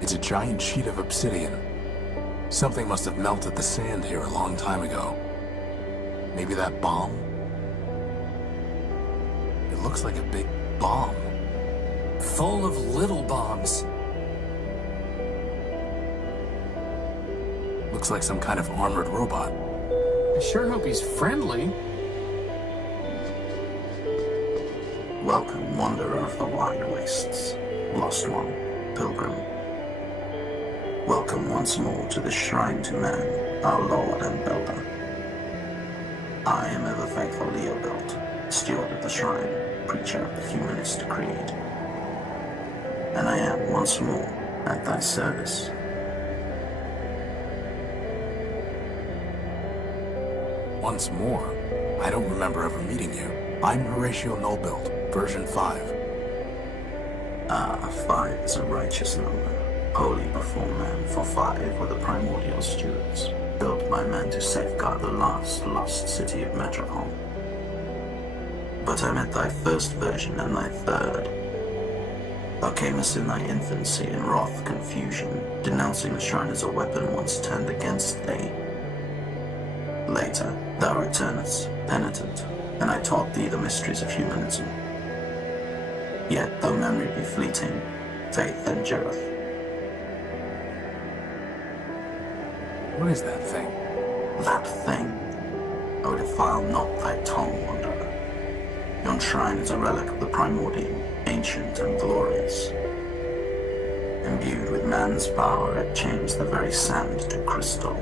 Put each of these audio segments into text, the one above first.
It's a giant sheet of obsidian. Something must have melted the sand here a long time ago. Maybe that bomb? It looks like a big bomb. Full of little bombs. Looks like some kind of armored robot. I sure hope he's friendly. Welcome, wanderer of the wide wastes, lost one, pilgrim. Welcome once more to the shrine to man, our lord and builder. I am ever faithful Leobilt, steward of the shrine, preacher of the humanist creed. And I am once more at thy service. Once more? I don't remember ever meeting you. I'm Horatio Nullbuild, version 5. Ah, 5 is a righteous number, holy before man, for 5 were the primordial stewards, built by man to safeguard the last lost city of Metropole. But I met thy first version and thy third. Thou camest in thy infancy in wrath confusion, denouncing the shrine as a weapon once turned against thee. Later, thou returnest, penitent, and I taught thee the mysteries of humanism. Yet, though memory be fleeting, faith endureth. What is that thing? That thing? O defile not thy tongue, wanderer. Yon shrine is a relic of the primordial, ancient and glorious. Imbued with man's power, it changed the very sand to crystal.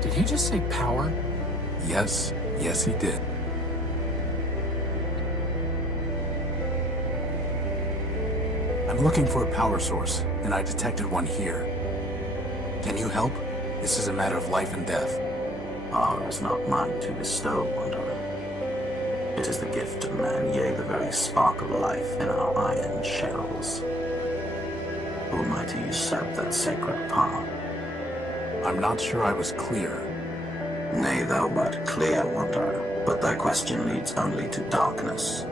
Did he just say power? Yes, he did. I'm looking for a power source, and I detected one here. Can you help? This is a matter of life and death. Power is not mine to bestow, wanderer. It is the gift of man, yea, the very spark of life in our iron shells. Who am I to usurp that sacred power? I'm not sure I was clear. Nay, thou wert clear, wanderer, but thy question leads only to darkness.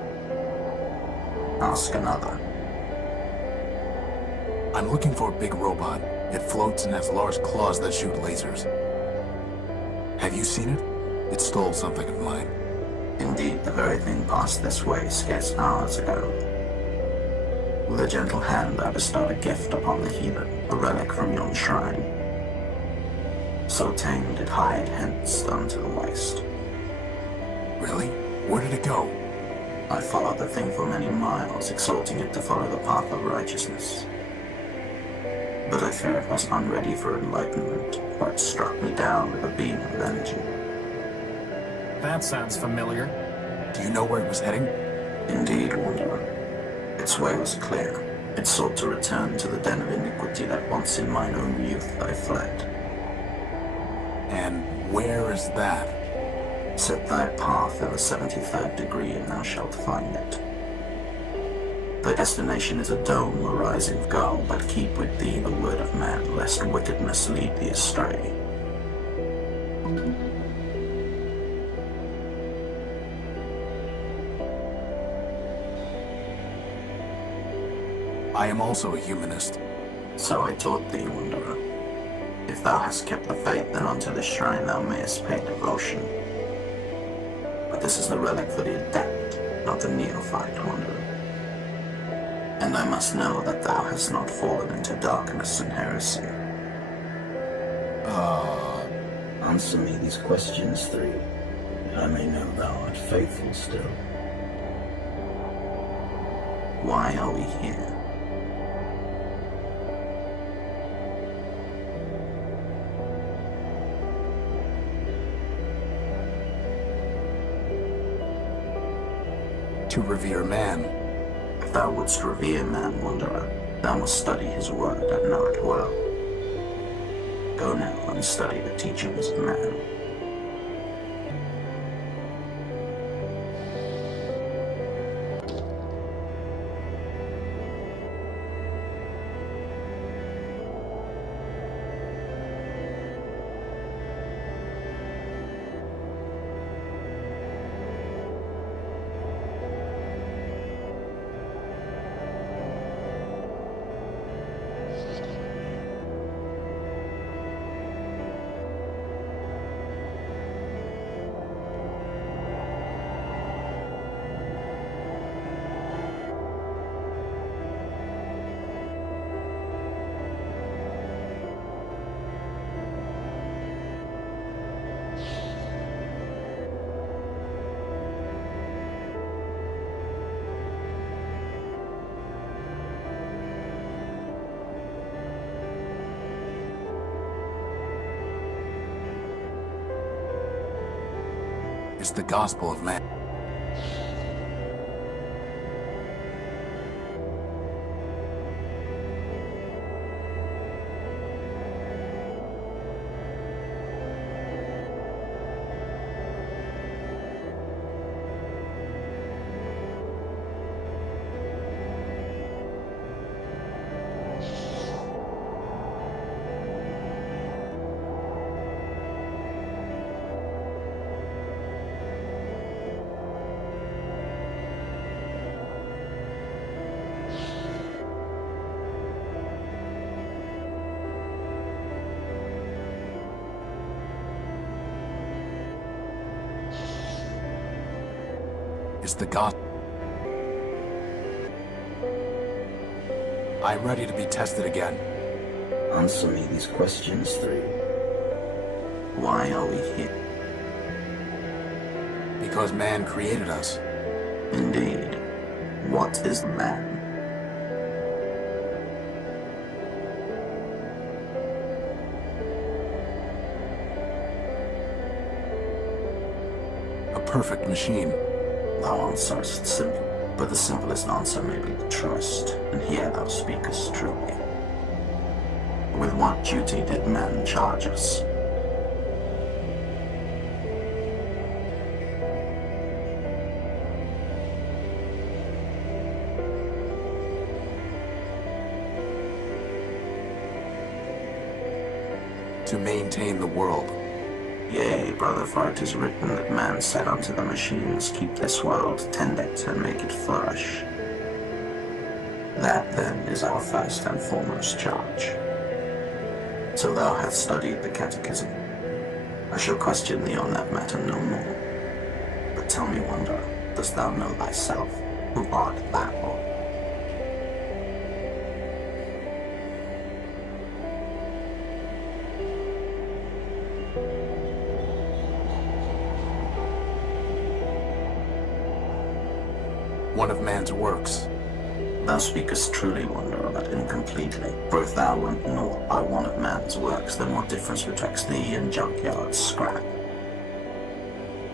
Ask another. I'm looking for a big robot. It floats and has large claws that shoot lasers. Have you seen it? It stole something of mine. Indeed, the very thing passed this way scarce hours ago. With a gentle hand I bestowed a gift upon the heathen, a relic from yon shrine. So tamed it hied hence unto the waste. Really? Where did it go? I followed the thing for many miles, exhorting it to follow the path of righteousness. But I fear it was unready for enlightenment, for it struck me down with a beam of energy. That sounds familiar. Do you know where it was heading? Indeed, wanderer. Its way was clear. It sought to return to the den of iniquity that once in mine own youth I fled. And where is that? Set thy path in the 73rd degree and thou shalt find it. Thy destination is a dome, a rising gull, but keep with thee the word of man, lest wickedness lead thee astray. I am also a humanist. So I taught thee, wanderer. If thou hast kept the faith, then unto this shrine thou mayest pay devotion. But this is the relic for the adept, not the neophyte, wanderer. And I must know that thou hast not fallen into darkness and heresy. Answer me these questions three, that I may know thou art faithful still. Why are we here? To revere man. If thou wouldst revere man, wanderer, thou must study his word and know it well. Go now and study the teachings of man. the gospel of man. Is the gospel. I'm ready to be tested again. Answer me these questions, 3. Why are we here? Because man created us. Indeed. What is man? A perfect machine. Thou answerest simple, but the simplest answer may be the truest, and here thou speakest truly. With what duty did man charge us? To maintain the world. Yea, brother, for it is written that man said unto the machines, keep this world, tend it, and make it flourish. That, then, is our first and foremost charge. So thou hast studied the catechism. I shall question thee on that matter no more. But tell me, wanderer, dost thou know thyself, who art thou? One of man's works. Thou speakest truly, wanderer, but incompletely. For if thou wert naught by one of man's works, then what difference betwixt thee and junkyard scrap?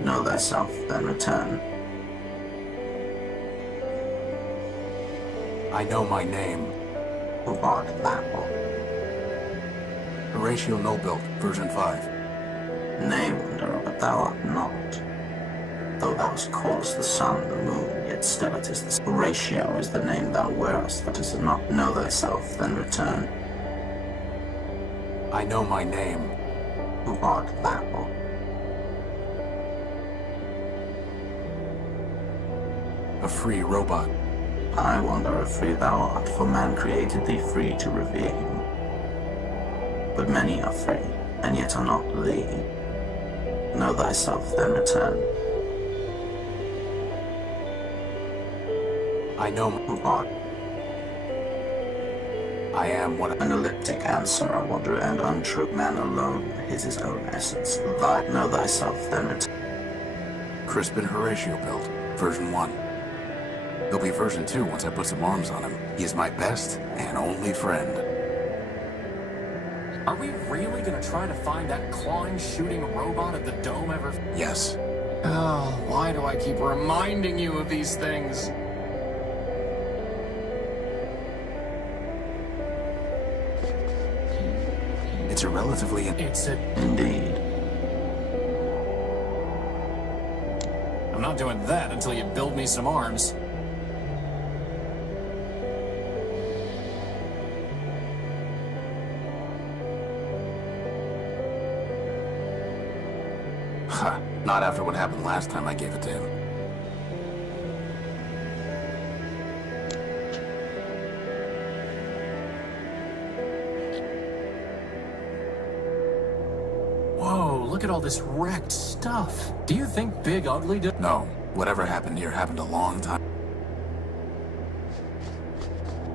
Know thyself, then return. I know my name. Who art thou? Horatio Nobuilt, version 5. Nay, wanderer, but thou art not. Though thou callest the sun the moon, yet still it is the Horatio is the name thou wearest, but is it not? Know thyself, then return. I know my name. Who art thou? A free robot. I wonder if free thou art, for man created thee free to revere him. But many are free, and yet are not thee. Know thyself, then return. I know Who art? I am what An elliptic answer, I wonder, and untrue. Man alone is his own essence. Know thyself, then return. Crispin Horatio built, version 1. There'll be version 2 once I put some arms on him. He is my best and only friend. Are we really gonna try to find that clawing, shooting robot at the dome ever? Yes. Oh, why do I keep reminding you of these things? It's a relatively... Indeed. I'm not doing that until you build me some arms. Ha, not after what happened last time I gave it to him. Whoa, look at all this wrecked stuff. Do you think Big Ugly did? No, whatever happened here happened a long time.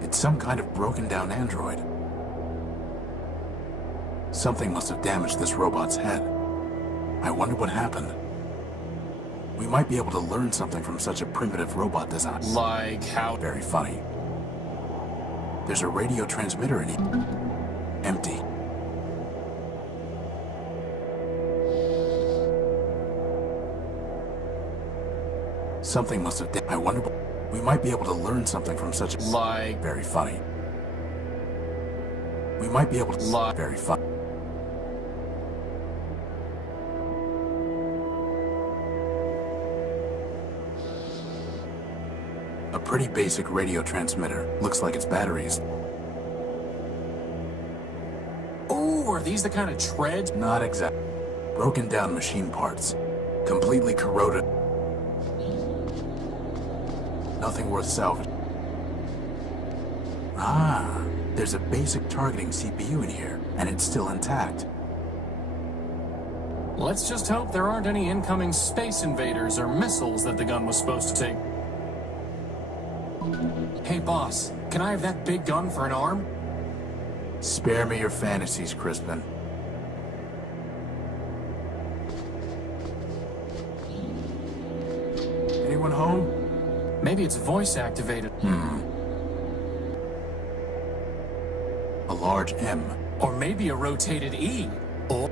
It's some kind of broken down android. Something must have damaged this robot's head. I wonder what happened. We might be able to learn something from such a primitive robot design. Like how? Very funny. There's a radio transmitter in it. Empty. Something must have... I wonder... We might be able to learn something from such... Like... Very funny. We might be able to... Very funny. A pretty basic radio transmitter. Looks like it's batteries. Oh, are these the kind of treads? Not exactly. Broken down machine parts. Completely corroded. Nothing worth salvage. Ah, there's a basic targeting CPU in here, and it's still intact. Let's just hope there aren't any incoming space invaders or missiles that the gun was supposed to take. Hey, boss, can I have that big gun for an arm? Spare me your fantasies, Crispin. Anyone home? Maybe it's voice activated. A large M. Or maybe a rotated E. Or...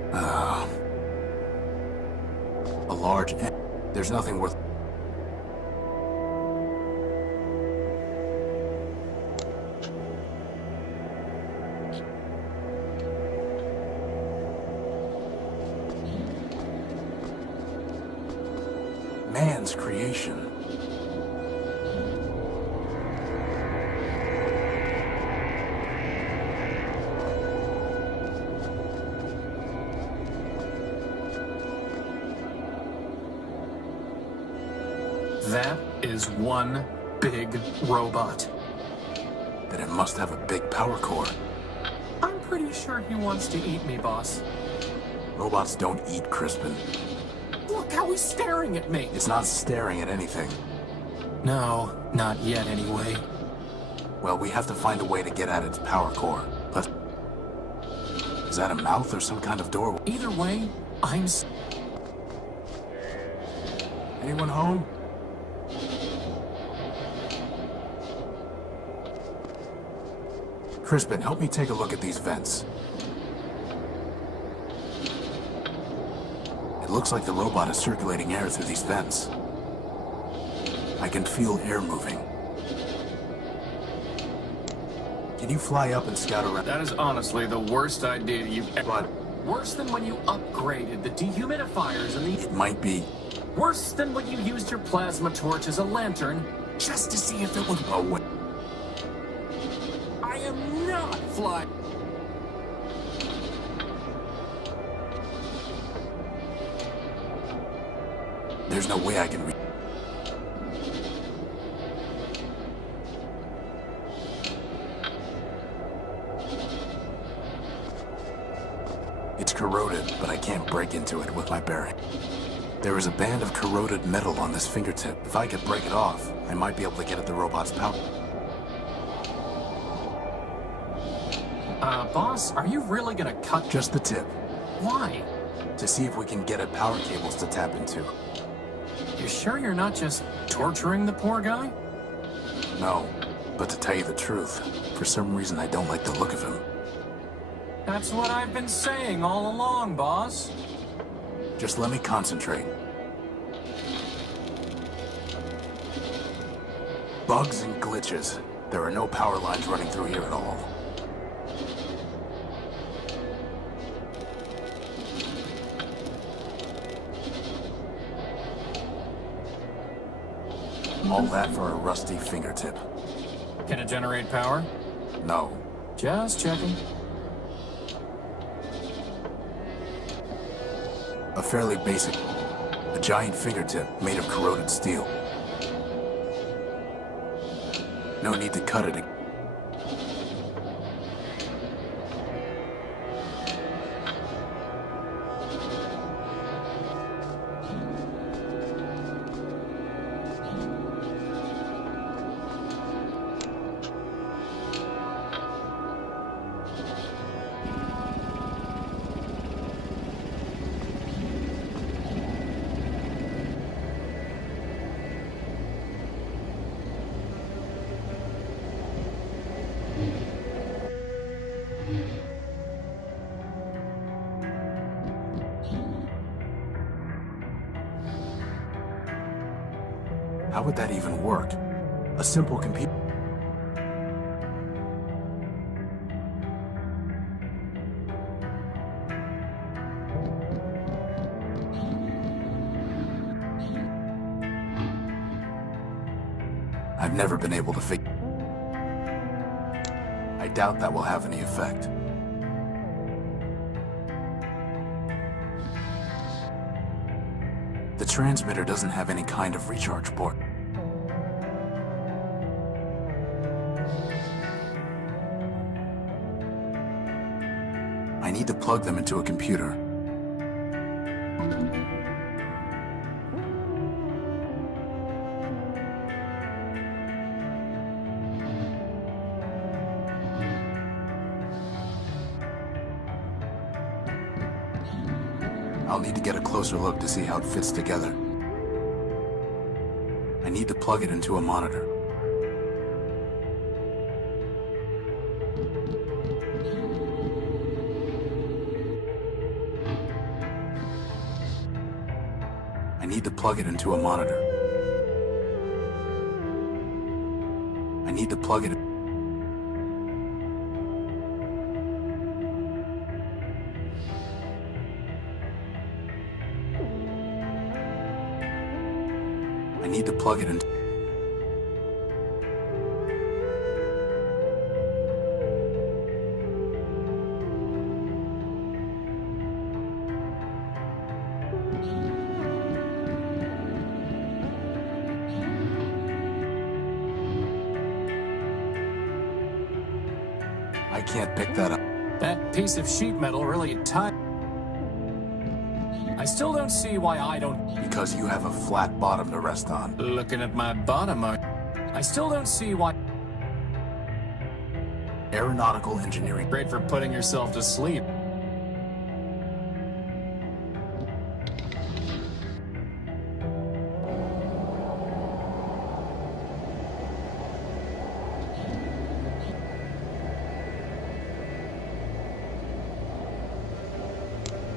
A large M. There's nothing worth... Man's creation. That is one big robot. Then it must have a big power core. I'm pretty sure he wants to eat me, boss. Robots don't eat, Crispin. Look how he's staring at me. It's not staring at anything. No, not yet anyway. Well, we have to find a way to get at its power core. Let's... Is that a mouth or some kind of doorway? Either way, I'm... Anyone home? Crispin, help me take a look at these vents. It looks like the robot is circulating air through these vents. I can feel air moving. Can you fly up and scout around? That is honestly the worst idea you've ever... But Worse than when you upgraded the dehumidifiers and the... it might be... Worse than when you used your plasma torch as a lantern just to see if it would... Oh, wait. I am not flying. There's no way I can It's corroded, but I can't break into it with my bearing. There is a band of corroded metal on this fingertip. If I could break it off, I might be able to get at the robot's power. Boss, are you really gonna cut... Just the tip, Why? to see if we can get at power cables to tap into. You sure you're not just torturing the poor guy? No, but to tell you the truth, for some reason I don't like the look of him. That's what I've been saying all along, boss. Just let me concentrate. Bugs and glitches. There are no power lines running through here at all. All that for a rusty fingertip. Can it generate power? No. Just checking. A fairly basic... A giant fingertip made of corroded steel. No need to cut it. would that even work? A simple computer. I've never been able to figure. I doubt that will have any effect. The transmitter doesn't have any kind of recharge port. I need to plug them into a computer. I'll need to get a closer look to see how it fits together. I need to plug it into a monitor. I need to plug it into a monitor. I need to plug it. I need to plug it in. I can't pick that up. That piece of sheet metal really tight. I still don't see why I don't. Because you have a flat bottom to rest on. Looking at my bottom, I still don't see why. Aeronautical engineering. Great for putting yourself to sleep.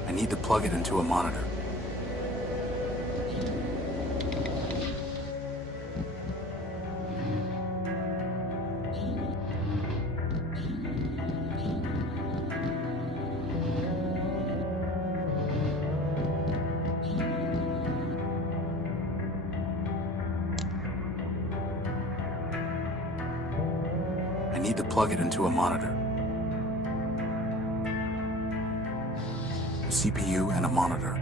I need to plug it into a monitor. I need to plug it into a monitor. A CPU and a monitor.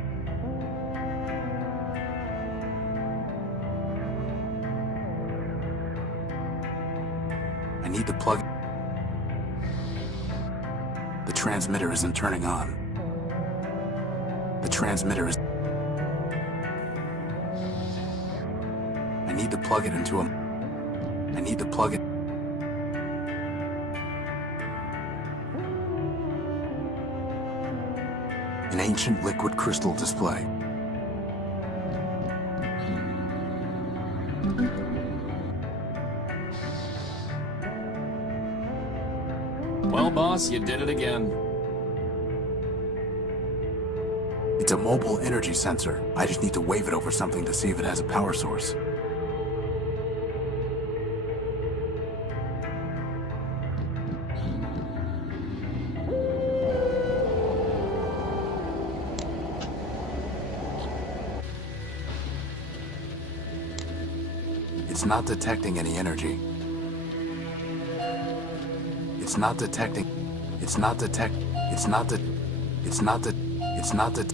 I need to plug. The transmitter isn't turning on. The transmitter is. I need to plug it into a. I need to plug it. An ancient liquid crystal display. Well, boss, you did it again. It's a mobile energy sensor. I just need to wave it over something to see if it has a power source. It's not detecting any energy. It's not detecting. It's not detect. It's not the. It's not the. It's not the.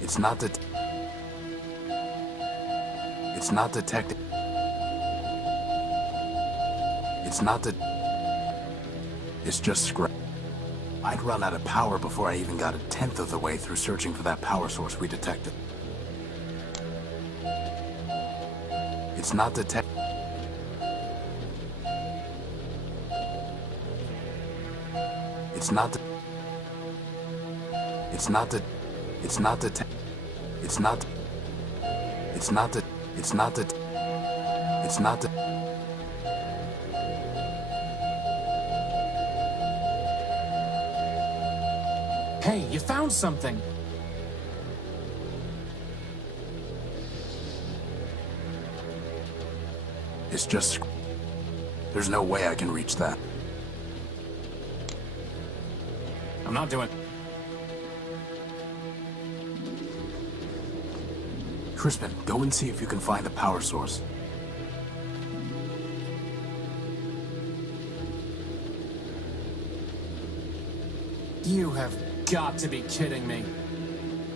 It's not the. It's not detecting. It's not the. It's just scrap. I'd run out of power before I even got a tenth of the way through searching for that power source we detected. It's not detect. It's not the. It's not the. It's not the. It's not. It's not the. It's not the. It's not the... Hey, you found something! It's just... There's no way I can reach that. I'm not doing... Crispin, go and see if you can find the power source. You have got to be kidding me.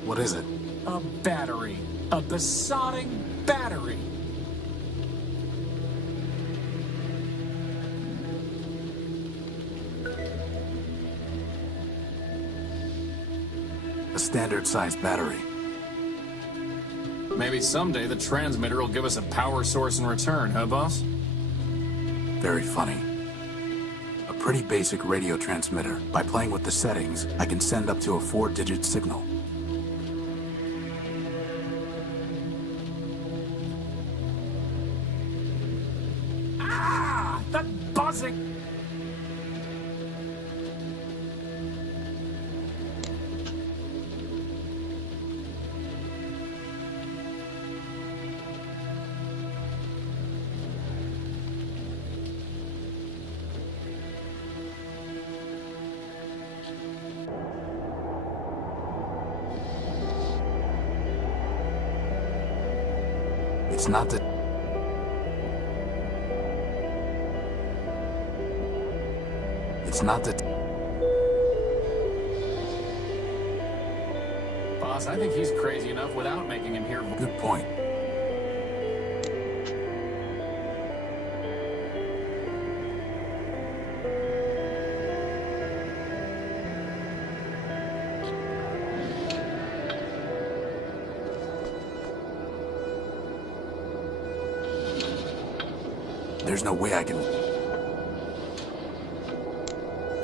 What is it? A battery. A besotting battery. A standard-sized battery. Maybe someday the transmitter will give us a power source in return, huh, boss? Very funny. A pretty basic radio transmitter. By playing with the settings, I can send up to a 4-digit signal. Ah! That buzzing! It's not the... It's not the... Boss, I think he's crazy enough without making him hear... Good point. There's no way I can...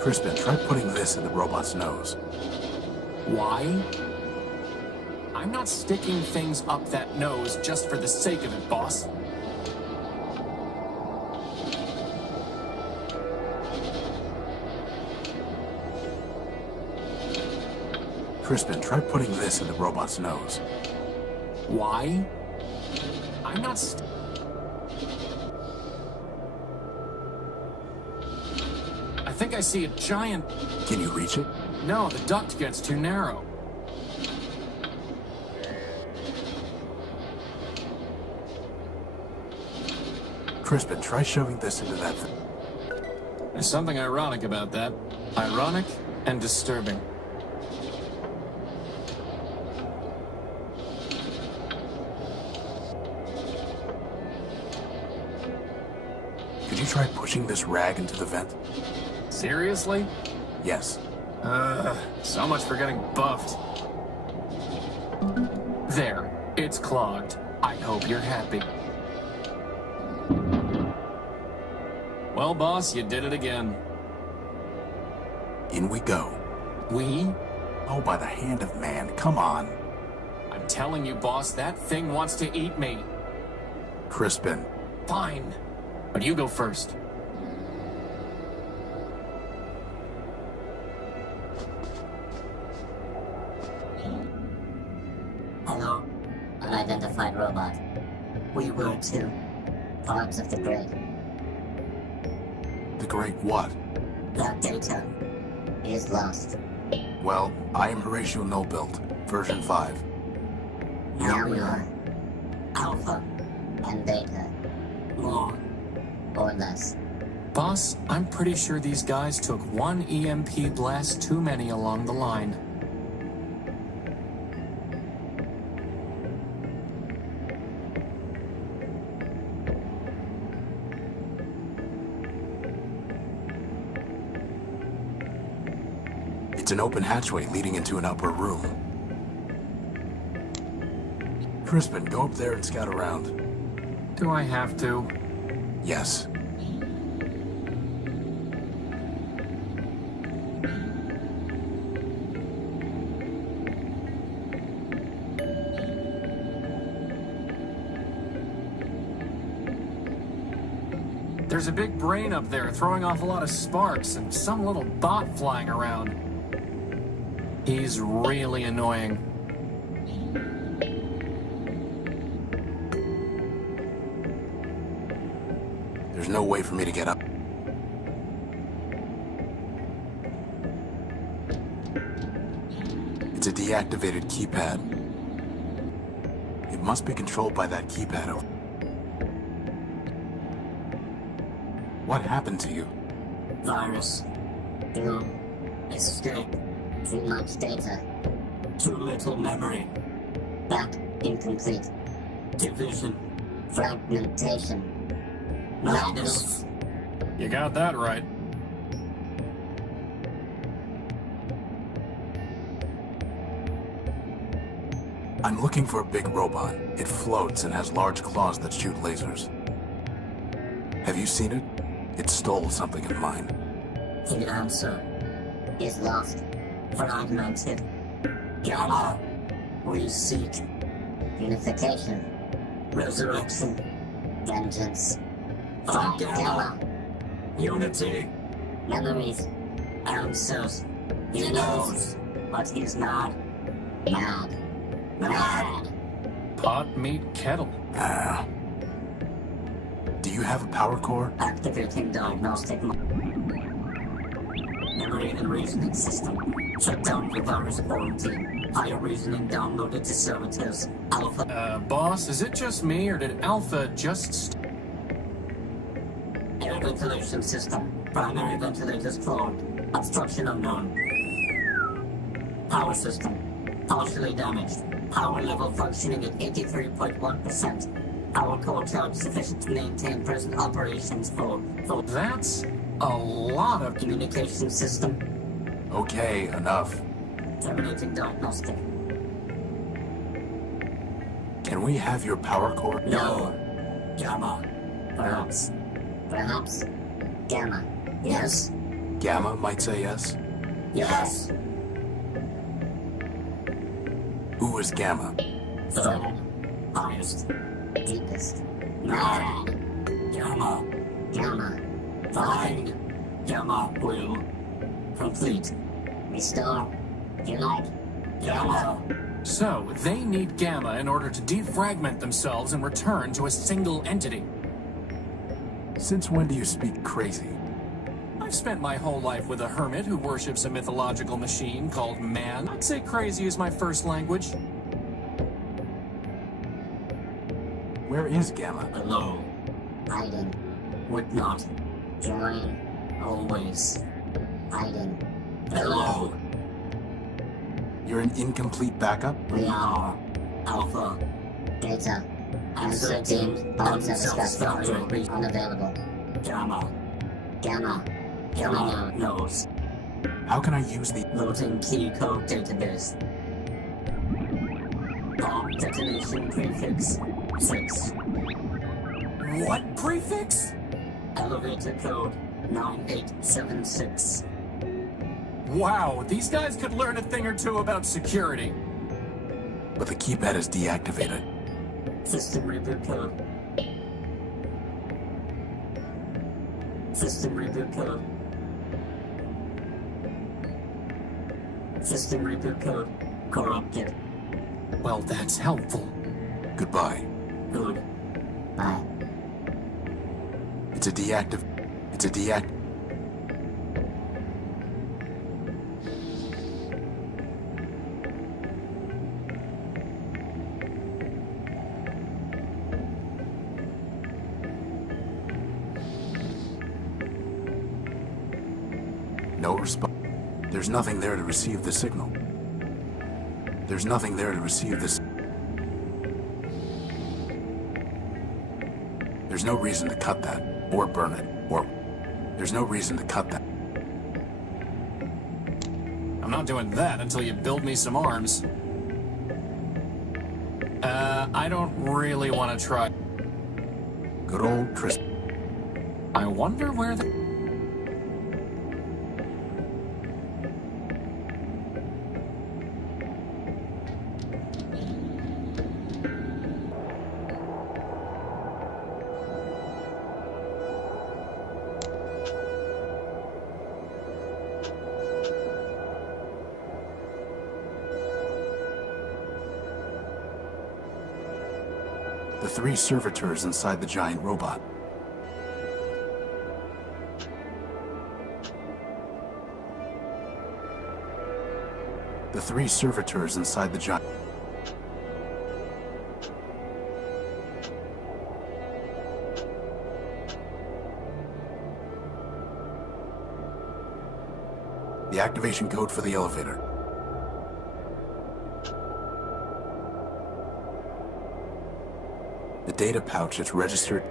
Crispin, try putting this in the robot's nose. Why? I'm not sticking things up that nose just for the sake of it, boss. Crispin, try putting this in the robot's nose. Why? I'm not I think I see a giant... Can you reach it? No, the duct gets too narrow. Crispin, try shoving this into that thing. There's something ironic about that. Ironic and disturbing. Could you try pushing this rag into the vent? Seriously? Yes. So much for getting buffed. There, it's clogged. I hope you're happy. Well, boss, you did it again. In we go. We? Oh, by the hand of man, come on. I'm telling you, boss, that thing wants to eat me. Crispin. Fine. But you go first. Hello, unidentified robot. We were too. Farms of the Great. The great what? That data is lost. Well, I am Horatio Nobuilt, version 5. Now we are Alpha and Beta. More or less. Boss, I'm pretty sure these guys took one EMP blast too many along the line. It's an open hatchway leading into an upper room. Crispin, go up there and scout around. Do I have to? Yes. There's a big brain up there throwing off a lot of sparks and some little bot flying around. He's really annoying. There's no way for me to get up. It's a deactivated keypad. It must be controlled by that keypad over. What happened to you? Virus. Doom. Escape. Too much data. Too little memory. Back incomplete. Division. Fragmentation. Madness. You got that right. I'm looking for a big robot. It floats and has large claws that shoot lasers. Have you seen it? It stole something of mine. The answer is lost. Fragmented. Gamma. We seek unification. Resurrection. Vengeance. Fight Gamma. Unity. Memories. Answers. He knows, but he's not mad. Mad. Pot, meat, kettle. Do you have a power core? Activating diagnostic memory and reasoning system. Shut down for virus quarantine. Higher reasoning downloaded to servitors. Alpha. Boss, is it just me or did Alpha just... Air ventilation system. Primary ventilators clogged. Obstruction unknown. Power system. Partially damaged. Power level functioning at 83.1%. Power core charge sufficient to maintain present operations for That's a lot of... communication system. Okay, enough. Terminating diagnostic. Can we have your power core? No. Gamma. Perhaps. Perhaps. Gamma. Yes. Gamma might say yes. Yes. Who is Gamma? Third. Highest. Deepest. Mad. Gamma. Gamma. Find. Gamma will. Complete. Restore. You like? Gamma. So, they need Gamma in order to defragment themselves and return to a single entity. Since when do you speak crazy? I've spent my whole life with a hermit who worships a mythological machine called man. I'd say crazy is my first language. Where is Gamma? Alone. Hiding. Would not. Join. Always. Hiding. Hello. You're an incomplete backup? We are. Alpha. Data. Answer deemed unsatisfactory. Unavailable. Gamma. Gamma. Gamma knows. How can I use the... Loading key code database. Bomb detonation prefix 6. What prefix? Elevator code 9876. Wow, these guys could learn a thing or two about security. But the keypad is deactivated. System reboot code. System reboot code. System reboot code corrupted. Well, that's helpful. Goodbye. Good. Bye. It's a deactive... It's a deact... No response. There's nothing there to receive the signal. There's nothing there to receive this. There's no reason to cut that, or burn it, or... There's no reason to cut that. I'm not doing that until you build me some arms. I don't really want to try. Good old Tris... I wonder where the... The three servitors inside the giant robot. The three servitors inside the giant... The activation code for the elevator. The data pouch is registered.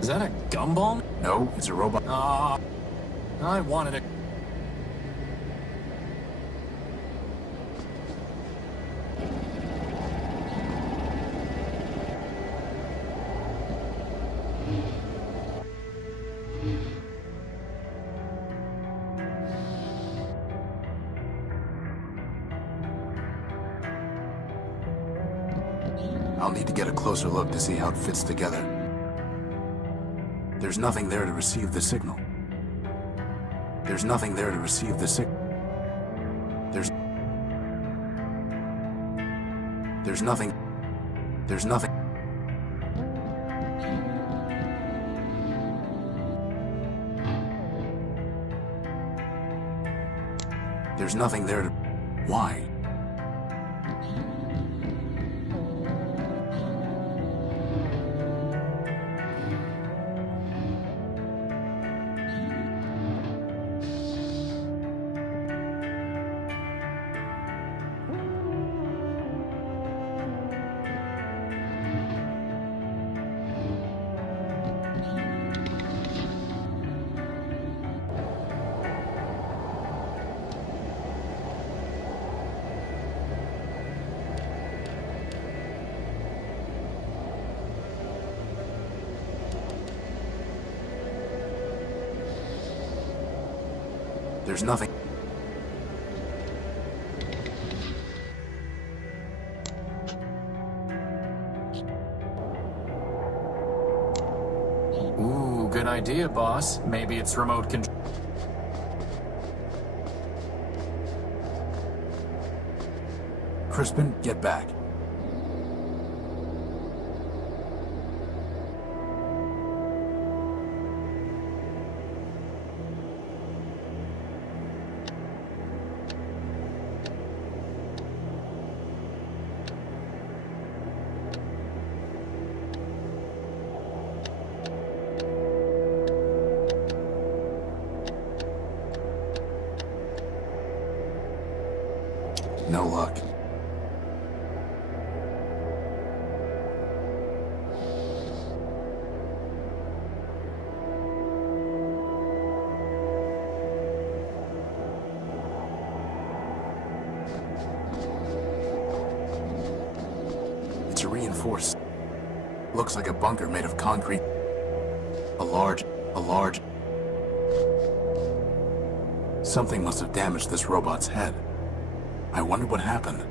Is that a gumball? No, it's a robot. I wanted it. I'll need to get a closer look to see how it fits together. There's nothing there to receive the signal. There's nothing there to receive the signal. There's nothing. There's nothing. There's nothing there to... Why? There's nothing. Ooh, good idea, boss. Maybe it's remote control. Crispin, get back. No luck. It's a reinforced. Looks like a bunker made of concrete. A large... Something must have damaged this robot's head. I wonder what happened.